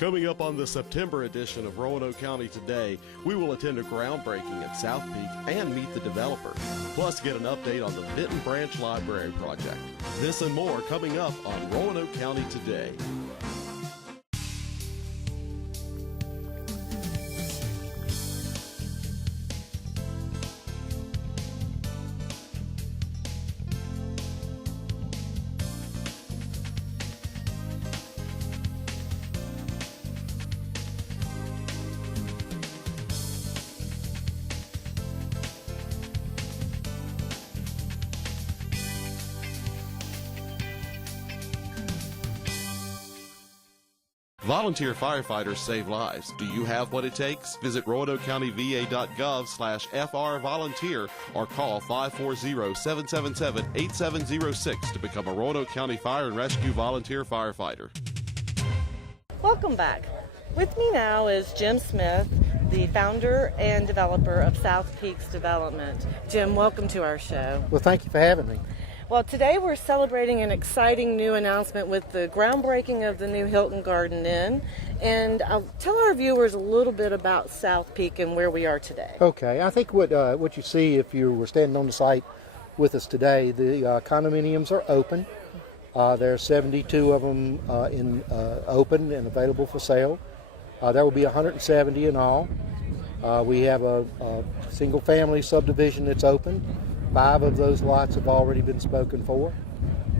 Coming up on the September edition of Roanoke County Today, we will attend a groundbreaking at South Peak and meet the developer. Plus, get an update on the Benton Branch Library project. This and more coming up on Roanoke County Today. Volunteer firefighters save lives. Do you have what it takes? Visit RoanokeCountyVA.gov/FRVolunteer or call 540-777-8706 to become a Roanoke County Fire and Rescue Volunteer Firefighter. Welcome back. With me now is Jim Smith, the founder and developer of South Peaks Development. Jim, welcome to our show. Well, thank you for having me. Well, today we're celebrating an exciting new announcement with the groundbreaking of the new Hilton Garden Inn. And I'll tell our viewers a little bit about South Peak and where we are today. Okay, I think what you see if you were standing on the site with us today, the condominiums are open. There are 72 of them open and available for sale. There will be 170 in all. We have a single-family subdivision that's open. 5 of those lots have already been spoken for.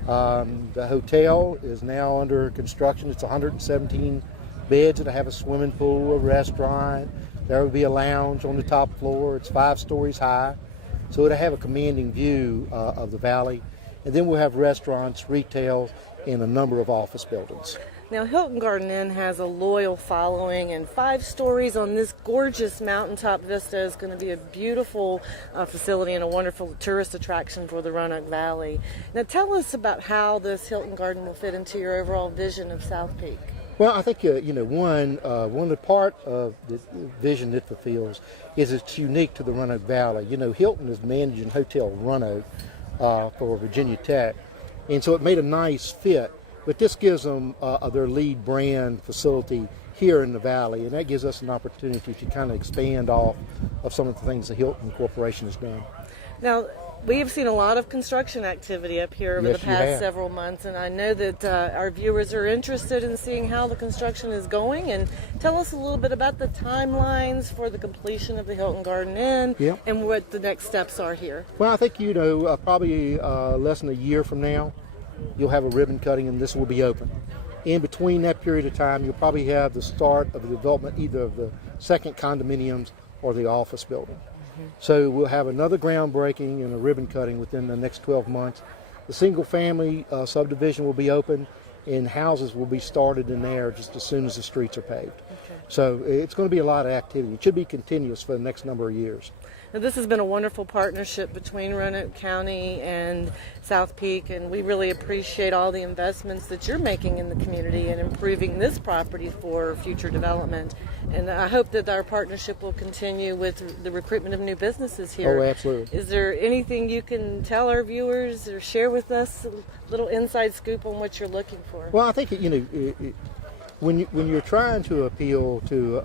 The hotel is now under construction. It's 117 beds. It'll have a swimming pool, a restaurant. There will be a lounge on the top floor. It's 5 stories high. So it'll have a commanding view of the valley. And then we'll have restaurants, retail, and a number of office buildings. Now, Hilton Garden Inn has a loyal following, and 5 stories on this gorgeous mountaintop vista is going to be a beautiful facility and a wonderful tourist attraction for the Roanoke Valley. Now, tell us about how this Hilton Garden will fit into your overall vision of South Peak. Well, I think, one of the part of the vision it fulfills is it's unique to the Roanoke Valley. Hilton is managing Hotel Roanoke for Virginia Tech, and so it made a nice fit. But this gives them their lead brand facility here in the valley, and that gives us an opportunity to kind of expand off of some of the things the Hilton Corporation has done. Now, we have seen a lot of construction activity up here over Yes, the past several months, and I know that our viewers are interested in seeing how the construction is going. And tell us a little bit about the timelines for the completion of the Hilton Garden Inn and what the next steps are here. Well, I think, probably less than a year from now, you'll have a ribbon cutting and this will be open. In between that period of time, you'll probably have the start of the development either of the second condominiums or the office building. So we'll have another groundbreaking and a ribbon cutting within the next 12 months. The single family subdivision will be open and houses will be started in there just as soon as the streets are paved. Okay. So it's going to be a lot of activity. It should be continuous for the next number of years. Now, this has been a wonderful partnership between Roanoke County and South Peak, and we really appreciate all the investments that you're making in the community and improving this property for future development. And I hope that our partnership will continue with the recruitment of new businesses here. Oh, absolutely. Is there anything you can tell our viewers or share with us, a little inside scoop on what you're looking for? Well, I think, when you're trying to appeal to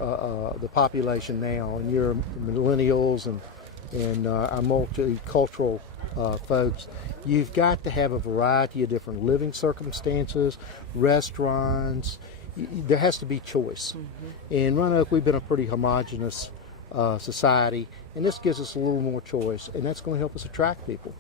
the population now, and you're millennials and our multicultural folks, you've got to have a variety of different living circumstances, restaurants. There has to be choice. In Roanoke, we've been a pretty homogenous society, and this gives us a little more choice, and that's going to help us attract people.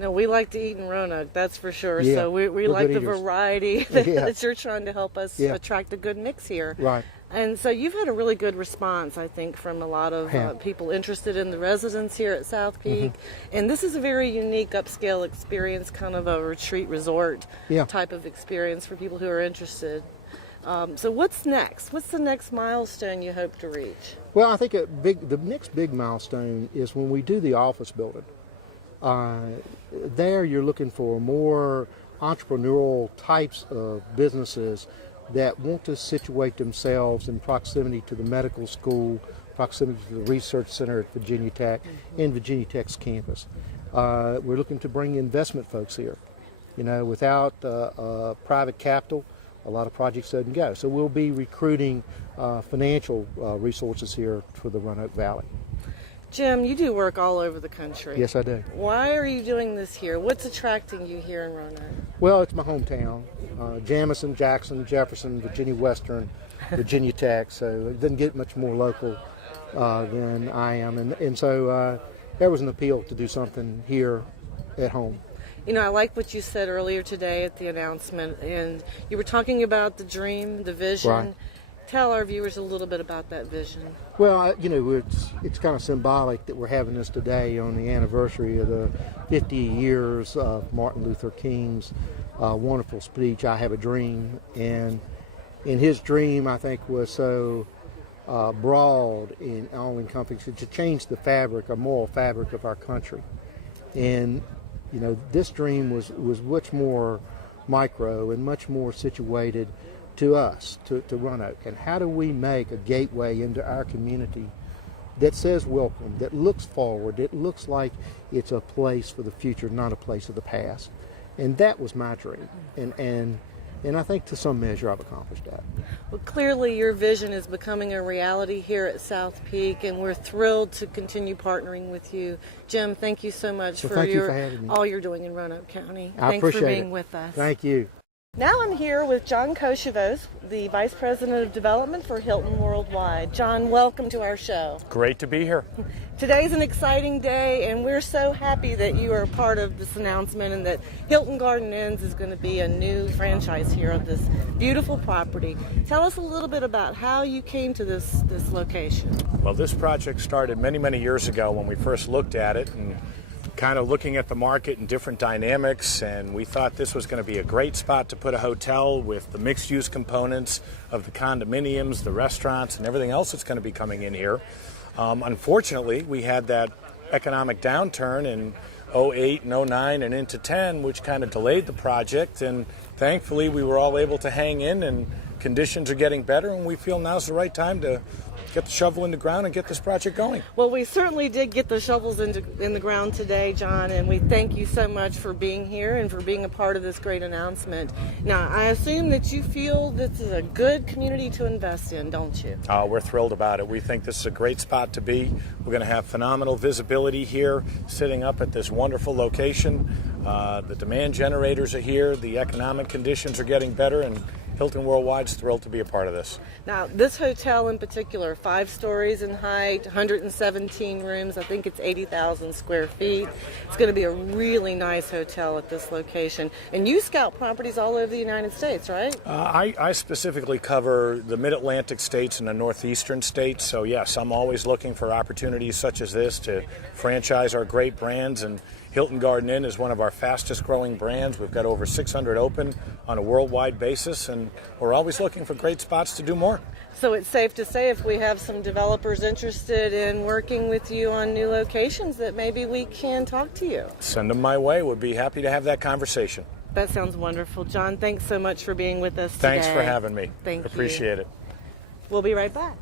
No, we like to eat in Roanoke, that's for sure. Yeah, so we like the eaters. Variety that you're trying to help us attract a good mix here. Right. And so you've had a really good response, I think, from a lot of people interested in the residents here at South Peak. And this is a very unique upscale experience, kind of a retreat resort type of experience for people who are interested. So what's next? What's the next milestone you hope to reach? Well, I think the next big milestone is when we do the office building. There you're looking for more entrepreneurial types of businesses that want to situate themselves in proximity to the medical school, proximity to the research center at Virginia Tech, and Virginia Tech's campus. We're looking to bring investment folks here. Without private capital, a lot of projects doesn't go. So we'll be recruiting financial resources here for the Roanoke Valley. Jim, you do work all over the country. Yes, I do. Why are you doing this here? What's attracting you here in Roanoke? Well, it's my hometown. Jamison, Jackson, Jefferson, Virginia Western, Virginia Tech, so it doesn't get much more local than I am. And so there was an appeal to do something here at home. You know, I like what you said earlier today at the announcement, and you were talking about the dream, the vision. Right. Tell our viewers a little bit about that vision. Well, you know, it's kind of symbolic that we're having this today on the anniversary of the 50 years of Martin Luther King's wonderful speech, "I Have a Dream." And his dream, I think, was so broad and all-encompassing to change the fabric, a moral fabric of our country. And, you know, this dream was much more micro and much more situated to us, to Roanoke. And how do we make a gateway into our community that says welcome, that looks forward, that looks like it's a place for the future, not a place of the past? And that was my dream. And I think to some measure I've accomplished that. Well, clearly your vision is becoming a reality here at South Peak, and we're thrilled to continue partnering with you. Jim, thank you so much for all you're doing in Roanoke County. Thanks for being with us. Thank you. Now I'm here with John Koshevos, the Vice President of Development for Hilton Worldwide. John, welcome to our show. Great to be here. Today's an exciting day, and we're so happy that you are a part of this announcement and that Hilton Garden Inns is going to be a new franchise here of this beautiful property. Tell us a little bit about how you came to this location. Well, this project started many, many years ago when we first looked at it and kind of looking at the market and different dynamics, and we thought this was going to be a great spot to put a hotel with the mixed-use components of the condominiums, the restaurants, and everything else that's going to be coming in here. Unfortunately, we had that economic downturn in 08 and 09 and into 10, which kind of delayed the project, and thankfully we were all able to hang in, and conditions are getting better, and we feel now's the right time to get the shovel in the ground and get this project going. Well, we certainly did get the shovels in the ground today, John, and we thank you so much for being here and for being a part of this great announcement. Now, I assume that you feel this is a good community to invest in, don't you? We're thrilled about it. We think this is a great spot to be. We're going to have phenomenal visibility here, sitting up at this wonderful location. The demand generators are here. The economic conditions are getting better, and Hilton Worldwide's thrilled to be a part of this. Now, this hotel in particular, 5 stories in height, 117 rooms, I think it's 80,000 square feet. It's going to be a really nice hotel at this location. And you scout properties all over the United States, right? I specifically cover the mid-Atlantic states and the northeastern states, so yes, I'm always looking for opportunities such as this to franchise our great brands, and Hilton Garden Inn is one of our fastest growing brands. We've got over 600 open on a worldwide basis, and we're always looking for great spots to do more. So it's safe to say if we have some developers interested in working with you on new locations that maybe we can talk to you. Send them my way. We'd be happy to have that conversation. That sounds wonderful. John, thanks so much for being with us today. Thanks for having me. Thank you. Appreciate it. We'll be right back.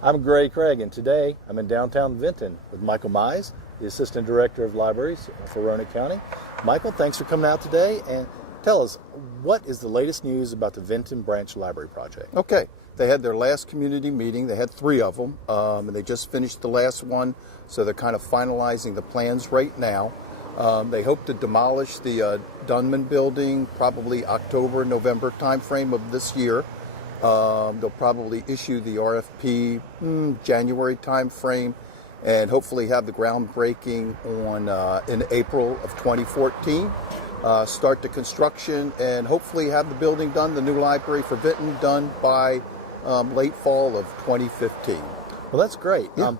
I'm Gray Craig, and today I'm in downtown Vinton with Michael Mize, the Assistant Director of Libraries for Roanoke County. Michael, thanks for coming out today, and tell us, what is the latest news about the Vinton Branch Library Project? Okay, they had their last community meeting. They had 3 of them, and they just finished the last one, so they're kind of finalizing the plans right now. They hope to demolish the Dunman building probably October, November timeframe of this year. They'll probably issue the RFP January time frame, and hopefully have the groundbreaking in April of 2014. Start the construction and hopefully have the building done, the new library for Vinton done by late fall of 2015. Well, that's great. Yeah.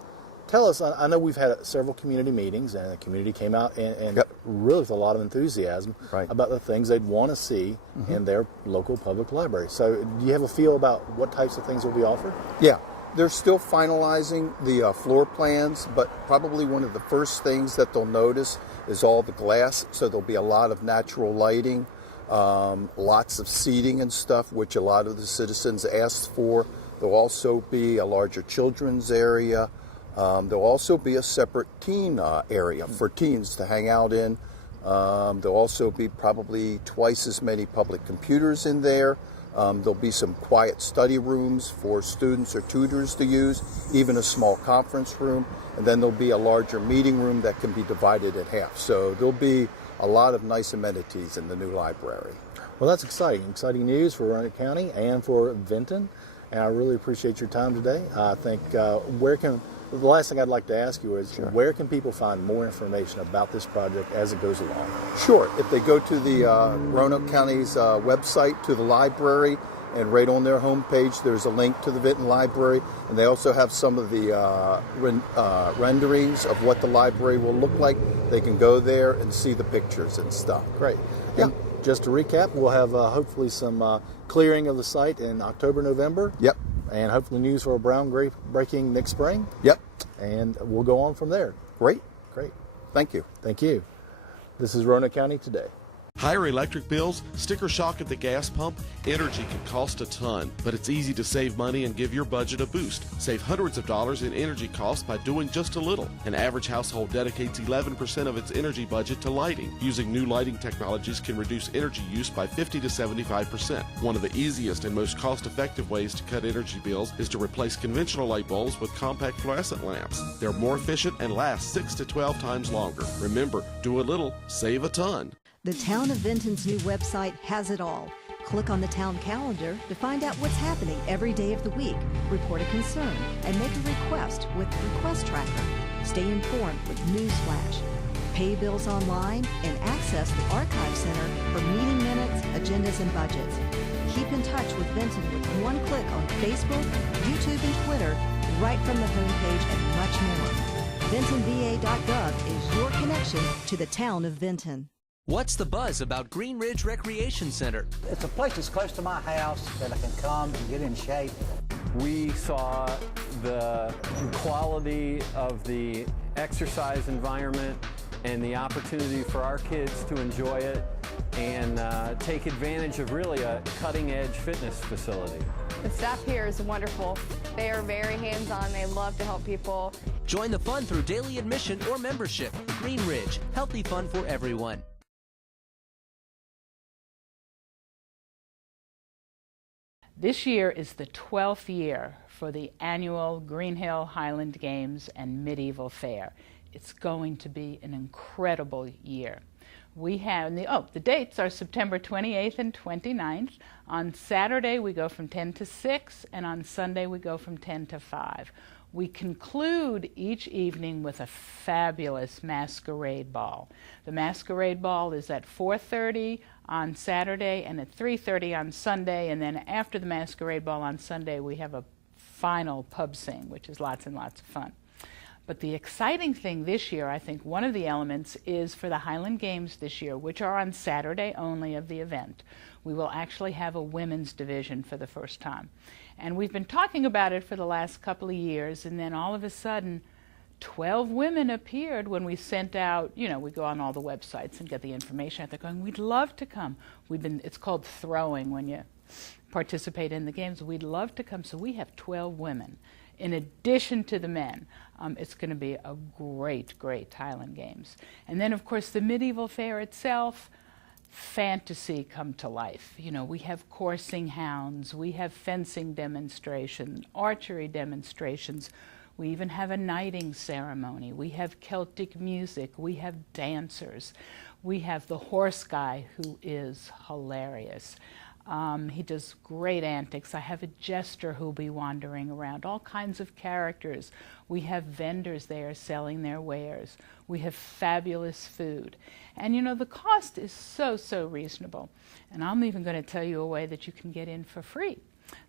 Tell us, I know we've had several community meetings, and the community came out and Yep. really with a lot of enthusiasm Right. about the things they'd want to see in their local public library. So do you have a feel about what types of things will be offered? Yeah, they're still finalizing the floor plans, but probably one of the first things that they'll notice is all the glass. So there'll be a lot of natural lighting, lots of seating and stuff, which a lot of the citizens asked for. There'll also be a larger children's area. There'll also be a separate teen area for teens to hang out in. There'll also be probably twice as many public computers in there. There'll be some quiet study rooms for students or tutors to use, even a small conference room. And then there'll be a larger meeting room that can be divided in half. So there'll be a lot of nice amenities in the new library. Well, that's exciting news for Roanoke County and for Vinton. And I really appreciate your time today. I think the last thing I'd like to ask you is, where can people find more information about this project as it goes along? Sure. If they go to the Roanoke County's website, to the library, and right on their homepage, there's a link to the Vinton Library, and they also have some of the renderings of what the library will look like. They can go there and see the pictures and stuff. Great. Yeah. And just to recap, we'll have hopefully some clearing of the site in October, November. Yep. And hopefully news for a groundbreaking next spring. Yep. And we'll go on from there. Great. Great. Thank you. Thank you. This is Roanoke County Today. Higher electric bills, sticker shock at the gas pump, energy can cost a ton, but it's easy to save money and give your budget a boost. Save hundreds of dollars in energy costs by doing just a little. An average household dedicates 11% of its energy budget to lighting. Using new lighting technologies can reduce energy use by 50 to 75%. One of the easiest and most cost-effective ways to cut energy bills is to replace conventional light bulbs with compact fluorescent lamps. They're more efficient and last 6 to 12 times longer. Remember, do a little, save a ton. The Town of Vinton's new website has it all. Click on the town calendar to find out what's happening every day of the week, report a concern, and make a request with Request Tracker. Stay informed with Newsflash. Pay bills online and access the Archive Center for meeting minutes, agendas, and budgets. Keep in touch with Vinton with one click on Facebook, YouTube, and Twitter, right from the homepage and much more. VintonVA.gov is your connection to the Town of Vinton. What's the buzz about Green Ridge Recreation Center? It's a place that's close to my house that I can come and get in shape. We saw the quality of the exercise environment and the opportunity for our kids to enjoy it and take advantage of really a cutting-edge fitness facility. The staff here is wonderful. They are very hands-on. They love to help people. Join the fun through daily admission or membership. Green Ridge, healthy fun for everyone. This year is the 12th year for the annual Green Hill Highland Games and Medieval Fair. It's going to be an incredible year. We have, the dates are September 28th and 29th. On Saturday we go from 10 to 6, and on Sunday we go from 10 to 5. We conclude each evening with a fabulous masquerade ball. The masquerade ball is at 4:30 on Saturday and at 3:30 on Sunday, and then after the masquerade ball on Sunday we have a final pub sing, which is lots and lots of fun. But the exciting thing this year, I think one of the elements is for the Highland Games this year, which are on Saturday only of the event, we will actually have a women's division for the first time. And we've been talking about it for the last couple of years, and then all of a sudden 12 women appeared when we sent out, we go on all the websites and get the information out there going, we'd love to come. It's called throwing when you participate in the games. We'd love to come. So we have 12 women in addition to the men. It's going to be a great, great Highland Games. And then, of course, the medieval fair itself, fantasy come to life. We have coursing hounds, we have fencing demonstrations, archery demonstrations, we even have a knighting ceremony, we have Celtic music, we have dancers, we have the horse guy who is hilarious. He does great antics. I have a jester who'll be wandering around, all kinds of characters. We have vendors there selling their wares. We have fabulous food. And you know, the cost is so reasonable. And I'm even going to tell you a way that you can get in for free.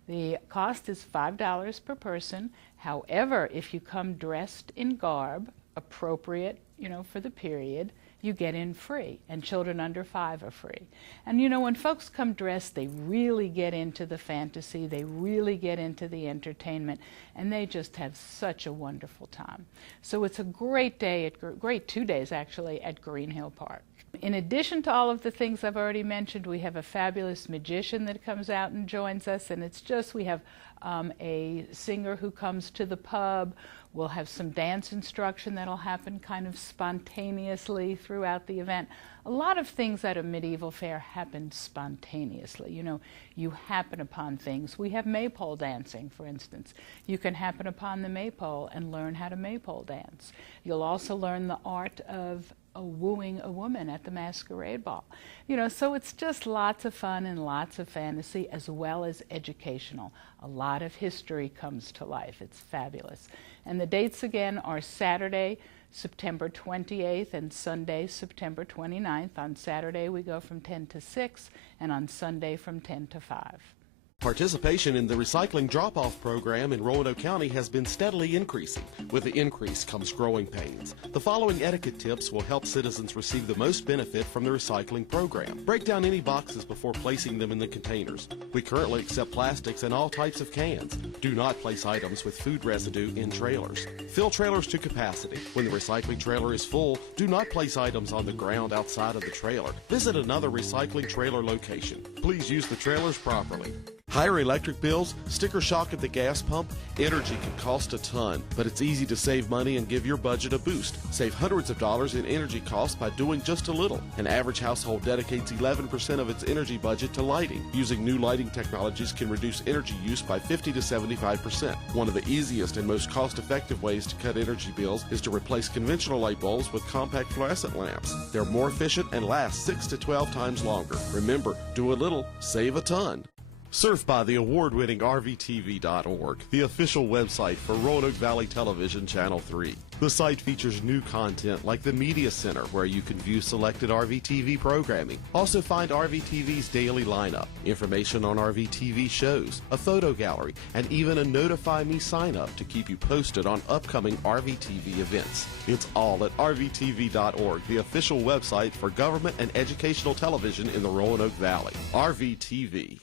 The cost is $5 per person. However, if you come dressed in garb, appropriate, you know, for the period, you get in free, and children under 5 are free. And you know, when folks come dressed, they really get into the fantasy, they really get into the entertainment, and they just have such a wonderful time. So it's a great day, great 2 days actually, at Green Hill Park. In addition to all of the things I've already mentioned, we have a fabulous magician that comes out and joins us, and it's just, we have a singer who comes to the pub. We'll have some dance instruction that'll happen kind of spontaneously throughout the event. A lot of things at a medieval fair happen spontaneously. You know, you happen upon things. We have maypole dancing, for instance. You can happen upon the maypole and learn how to maypole dance. You'll also learn the art of wooing a woman at the masquerade ball. You know, so it's just lots of fun and lots of fantasy, as well as educational. A lot of history comes to life. It's fabulous. And the dates again are Saturday, September 28th, and Sunday, September 29th. On Saturday we go from 10 to 6, and on Sunday from 10 to 5. Participation in the recycling drop-off program in Roanoke County has been steadily increasing. With the increase comes growing pains. The following etiquette tips will help citizens receive the most benefit from the recycling program. Break down any boxes before placing them in the containers. We currently accept plastics and all types of cans. Do not place items with food residue in trailers. Fill trailers to capacity. When the recycling trailer is full, do not place items on the ground outside of the trailer. Visit another recycling trailer location. Please use the trailers properly. Higher electric bills, sticker shock at the gas pump, energy can cost a ton, but it's easy to save money and give your budget a boost. Save hundreds of dollars in energy costs by doing just a little. An average household dedicates 11% of its energy budget to lighting. Using new lighting technologies can reduce energy use by 50 to 75%. One of the easiest and most cost-effective ways to cut energy bills is to replace conventional light bulbs with compact fluorescent lamps. They're more efficient and last 6 to 12 times longer. Remember, do a little, save a ton. Surf by the award-winning RVTV.org, the official website for Roanoke Valley Television Channel 3. The site features new content like the Media Center, where you can view selected RVTV programming. Also find RVTV's daily lineup, information on RVTV shows, a photo gallery, and even a Notify Me sign-up to keep you posted on upcoming RVTV events. It's all at RVTV.org, the official website for government and educational television in the Roanoke Valley. RVTV.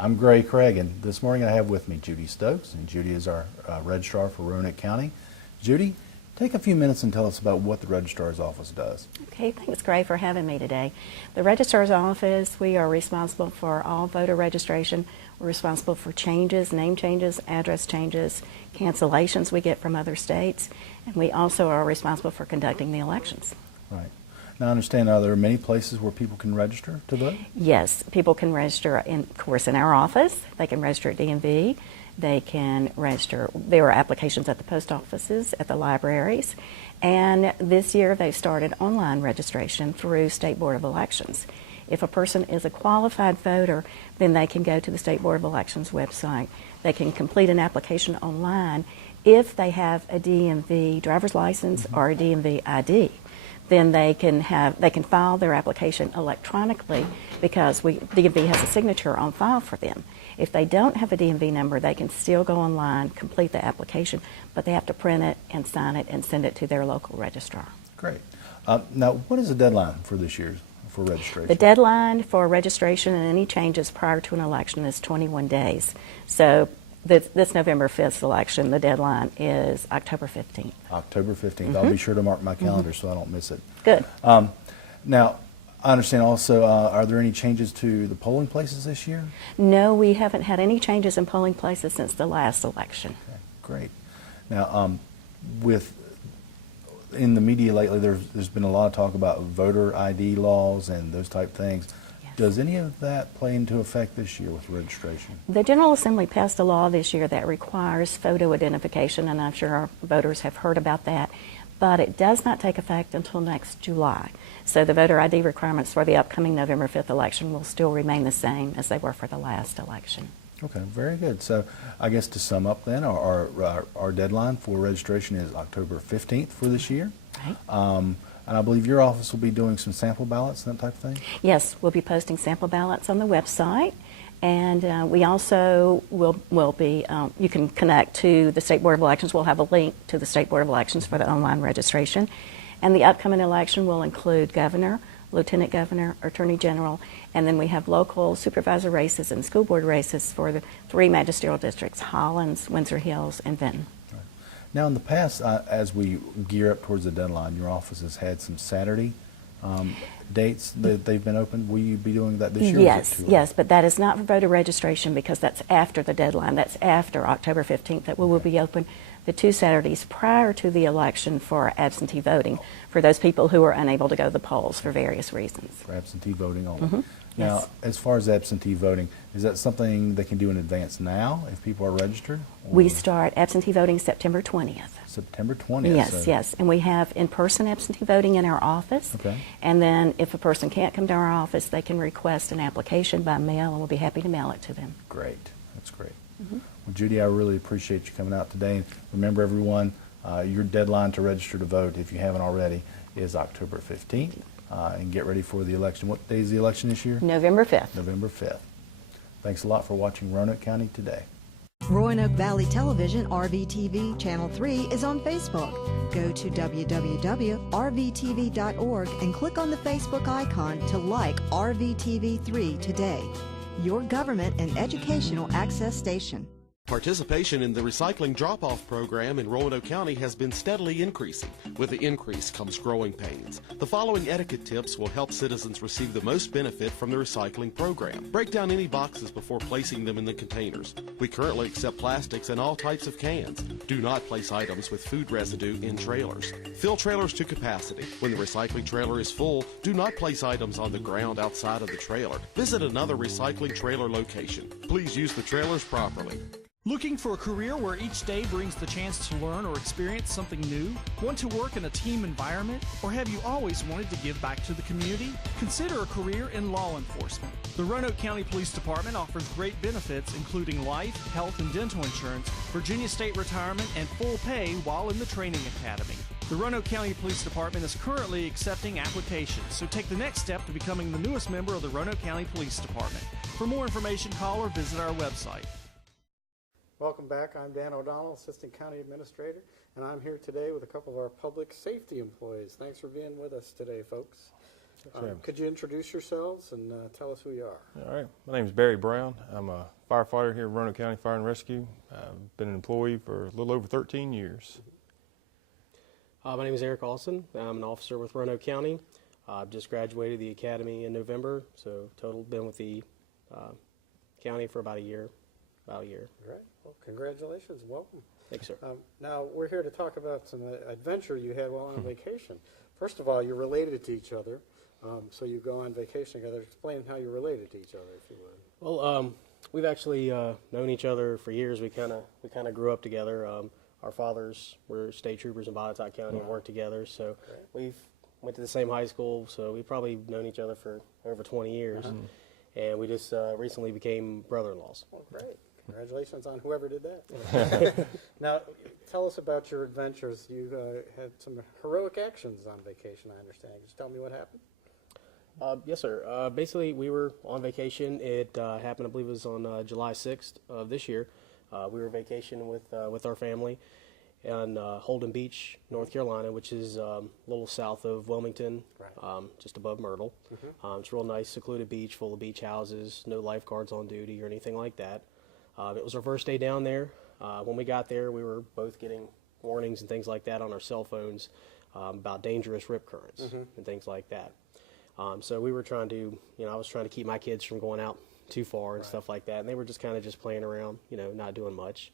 I'm Gray Craig, and this morning I have with me Judy Stokes, and Judy is our registrar for Roanoke County. Judy, take a few minutes and tell us about what the registrar's office does. Okay, thanks Gray for having me today. The registrar's office, we are responsible for all voter registration. We're responsible for changes, name changes, address changes, cancellations we get from other states, and we also are responsible for conducting the elections. Right. Now, I understand, are there many places where people can register to vote? Yes, people can register, of course, in our office. They can register at DMV. They can register, there are applications at the post offices, at the libraries, and this year they've started online registration through State Board of Elections. If a person is a qualified voter, then they can go to the State Board of Elections website. They can complete an application online if they have a DMV driver's license or a DMV ID. Then they can file their application electronically because DMV has a signature on file for them. If they don't have a DMV number, they can still go online, complete the application, but they have to print it and sign it and send it to their local registrar. Great. Now, what is the deadline for this year for registration? The deadline for registration and any changes prior to an election is 21 days. So this November 5th election, the deadline is October 15th. October 15th. I'll be sure to mark my calendar so I don't miss it. Good. Now, I understand also, are there any changes to the polling places this year? No, we haven't had any changes in polling places since the last election. Okay, great. Now, in the media lately, there's been a lot of talk about voter ID laws and those type things. Does any of that play into effect this year with registration? The General Assembly passed a law this year that requires photo identification, and I'm sure our voters have heard about that. but it does not take effect until next July. So the voter ID requirements for the upcoming November 5th election will still remain the same as they were for the last election. Okay, very good. So I guess to sum up then, our deadline for registration is October 15th for this year. Right. And I believe your office will be doing some sample ballots and that type of thing? Yes, we'll be posting sample ballots on the website. And we also will be, you can connect to the State Board of Elections. We'll have a link to the State Board of Elections for the online registration. And the upcoming election will include governor, lieutenant governor, attorney general, and then we have local supervisor races and school board races for the 3 magisterial districts, Hollins, Windsor Hills, and Benton. Right. Now in the past, as we gear up towards the deadline, your office has had some Saturday dates that they've been open. Will you be doing that this year? Yes, yes, but that is not for voter registration because that's after the deadline. That's after October 15th that we will be open the 2 Saturdays prior to the election for absentee voting for those people who are unable to go to the polls for various reasons. For absentee voting only. Mm-hmm. Now, yes. As far as absentee voting, is that something they can do in advance now if people are registered? Or? We start absentee voting September 20th. September 20th? Yes, so. yes. And we have in-person absentee voting in our office. Okay. And then if a person can't come to our office, they can request an application by mail, and we'll be happy to mail it to them. Great. That's great. Mm-hmm. Well, Judy, I really appreciate you coming out today. Remember, everyone, your deadline to register to vote, if you haven't already, is October 15th. And get ready for the election. What day is the election this year? November 5th. November 5th. Thanks a lot for watching Roanoke County Today. Roanoke Valley Television, RVTV Channel 3 is on Facebook. Go to www.rvtv.org and click on the Facebook icon to like RVTV3 today, your government and educational access station. Participation in the recycling drop-off program in Roanoke County has been steadily increasing. With the increase comes growing pains. The following etiquette tips will help citizens receive the most benefit from the recycling program. Break down any boxes before placing them in the containers. We currently accept plastics and all types of cans. Do not place items with food residue in trailers. Fill trailers to capacity. When the recycling trailer is full, do not place items on the ground outside of the trailer. Visit another recycling trailer location. Please use the trailers properly. Looking for a career where each day brings the chance to learn or experience something new? Want to work in a team environment? Or have you always wanted to give back to the community? Consider a career in law enforcement. The Roanoke County Police Department offers great benefits including life, health, and dental insurance, Virginia State retirement, and full pay while in the training academy. The Roanoke County Police Department is currently accepting applications, so take the next step to becoming the newest member of the Roanoke County Police Department. For more information, call or visit our website. Welcome back. I'm Dan O'Donnell, Assistant County Administrator, and I'm here today with a couple of our public safety employees. Thanks for being with us today, folks. Could you introduce yourselves and tell us who you are? All right. My name is Barry Brown. I'm a firefighter here at Roanoke County Fire and Rescue. I've been an employee for a little over 13 years. My name is Eric Olson. I'm an officer with Roanoke County. I've just graduated the academy in November, so total been with the county for about a year. Great. Well, congratulations. Welcome. Thanks, sir. Now, we're here to talk about some adventure you had while on vacation. First of all, you're related to each other, so you go on vacation together. Explain how you're related to each other, if you would. Well, we've actually known each other for years. We kind of grew up together. Our fathers were state troopers in Botetourt County and worked together, so we went to the same high school, so we've probably known each other for over 20 years. And we just recently became brother-in-laws. Oh, great. Congratulations on whoever did that. Now, tell us about your adventures. You had some heroic actions on vacation, I understand. Just tell me what happened. Yes, sir. Basically, we were on vacation. It happened, I believe it was on July 6th of this year. We were vacationing with our family in Holden Beach, North Carolina, which is a little south of Wilmington, just above Myrtle. It's a real nice, secluded beach full of beach houses, no lifeguards on duty or anything like that. It was our first day down there. When we got there, we were both getting warnings and things like that on our cell phones about dangerous rip currents and things like that. So we were trying to, I was trying to keep my kids from going out too far and stuff like that. And they were just kind of just playing around, not doing much.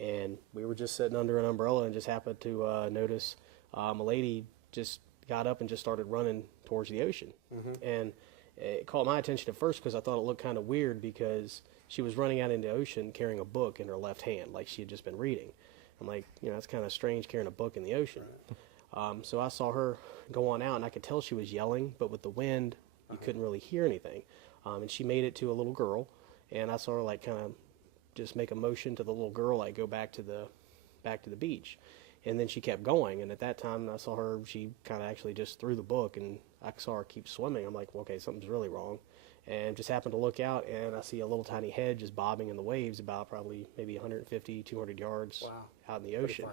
And we were just sitting under an umbrella and just happened to notice a lady just got up and just started running towards the ocean. And it caught my attention at first because I thought it looked kind of weird because she was running out into the ocean carrying a book in her left hand like she had just been reading. I'm like, that's kind of strange carrying a book in the ocean. So I saw her go on out, and I could tell she was yelling, but with the wind, you couldn't really hear anything. And she made it to a little girl, and I saw her like kind of just make a motion to the little girl, like go back to the beach. And then she kept going, and at that time I saw her, she kind of actually just threw the book, and I saw her keep swimming. I'm like, well, okay, something's really wrong. And just happened to look out, and I see a little tiny head just bobbing in the waves about probably maybe 150, 200 yards out in the ocean.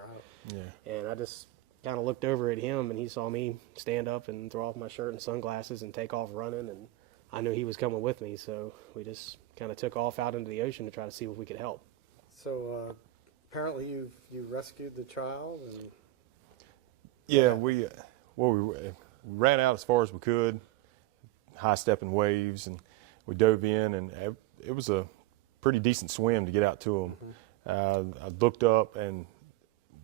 Yeah. And I just kind of looked over at him, and he saw me stand up and throw off my shirt and sunglasses and take off running, and I knew he was coming with me, so we just kind of took off out into the ocean to try to see if we could help. So apparently you rescued the child. And yeah, we ran out as far as we could, high stepping waves, and we dove in, and it was a pretty decent swim to get out to them. I looked up, and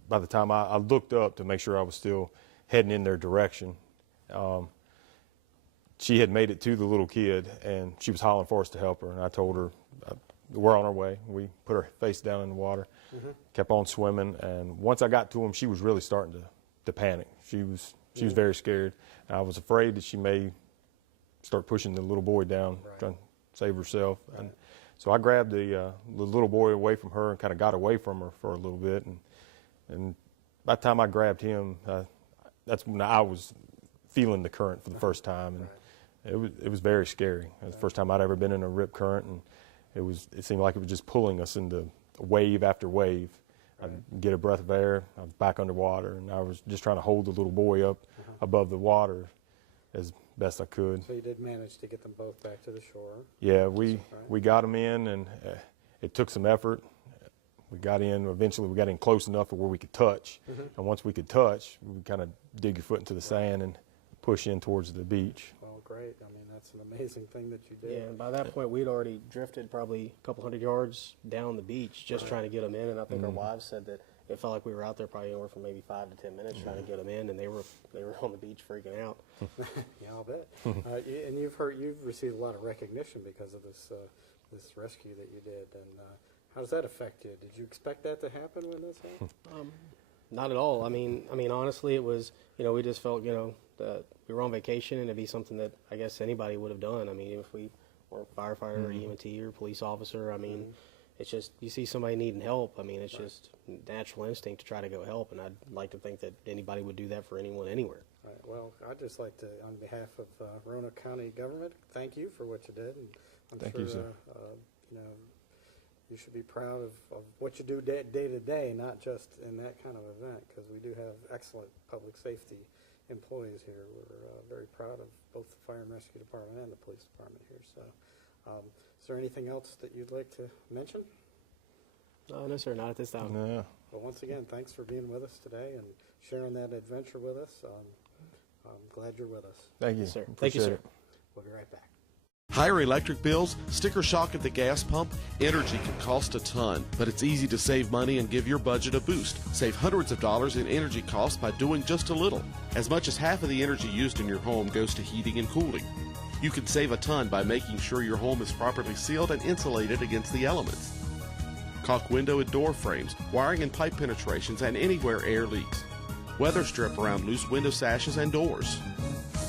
by the time I looked up to make sure I was still heading in their direction, she had made it to the little kid, and she was hollering for us to help her, and I told her we're on our way. We put her face down in the water, kept on swimming, and once I got to him, she was really starting to panic. She was very scared, and I was afraid that she may start pushing the little boy down, trying to save herself. And so I grabbed the little boy away from her and kind of got away from her for a little bit, and by the time I grabbed him, that's when I was feeling the current for the first time, and it was very scary. It was the first time I'd ever been in a rip current, and it seemed like it was just pulling us into wave after wave. I'd get a breath of air, I was back underwater, and I was just trying to hold the little boy up above the water as best I could. So you did manage to get them both back to the shore? Yeah, we got them in, and it took some effort. We got in, eventually we got in close enough to where we could touch, and once we could touch, we kind of dig your foot into the sand and push in towards the beach. Well, great. I mean, that's an amazing thing that you did. Yeah, and by that point, we'd already drifted probably a couple hundred yards down the beach just trying to get them in, and I think our wives said that it felt like we were out there probably anywhere from maybe 5 to 10 minutes trying to get them in, and they were on the beach freaking out. Yeah, I'll bet. And you've received a lot of recognition because of this rescue that you did. And how does that affect you? Did you expect that to happen when this happened? Not at all. I mean, honestly, it was, we just felt, that we were on vacation, and it'd be something that I guess anybody would have done. I mean, if we were a firefighter or EMT or police officer, I mean, it's just, you see somebody needing help. I mean, it's just natural instinct to try to go help, and I'd like to think that anybody would do that for anyone anywhere. Right. Well, I'd just like to, on behalf of Roanoke County government, thank you for what you did. And I'm Thank sure, you, sir. You should be proud of what you do day to day, not just in that kind of event, because we do have excellent public safety employees here. We're very proud of both the Fire and Rescue Department and the Police Department here. So, is there anything else that you'd like to mention? No, sir, not at this time. No. Well, once again, thanks for being with us today and sharing that adventure with us. I'm glad you're with us. Thank you, sir. Appreciate Thank you, sir. it. We'll be right back. Higher electric bills, sticker shock at the gas pump, energy can cost a ton, but it's easy to save money and give your budget a boost. Save hundreds of dollars in energy costs by doing just a little. As much as half of the energy used in your home goes to heating and cooling. You can save a ton by making sure your home is properly sealed and insulated against the elements. Caulk window and door frames, wiring and pipe penetrations, and anywhere air leaks. Weather strip around loose window sashes and doors.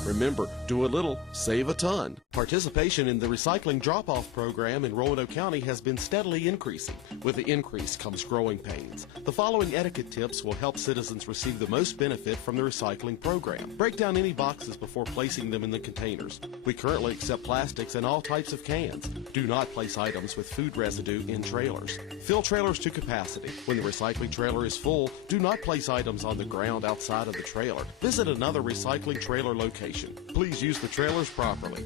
Remember, do a little, save a ton. Participation in the recycling drop-off program in Roanoke County has been steadily increasing. With the increase comes growing pains. The following etiquette tips will help citizens receive the most benefit from the recycling program. Break down any boxes before placing them in the containers. We currently accept plastics and all types of cans. Do not place items with food residue in trailers. Fill trailers to capacity. When the recycling trailer is full, do not place items on the ground outside of the trailer. Visit another recycling trailer location. Please use the trailers properly.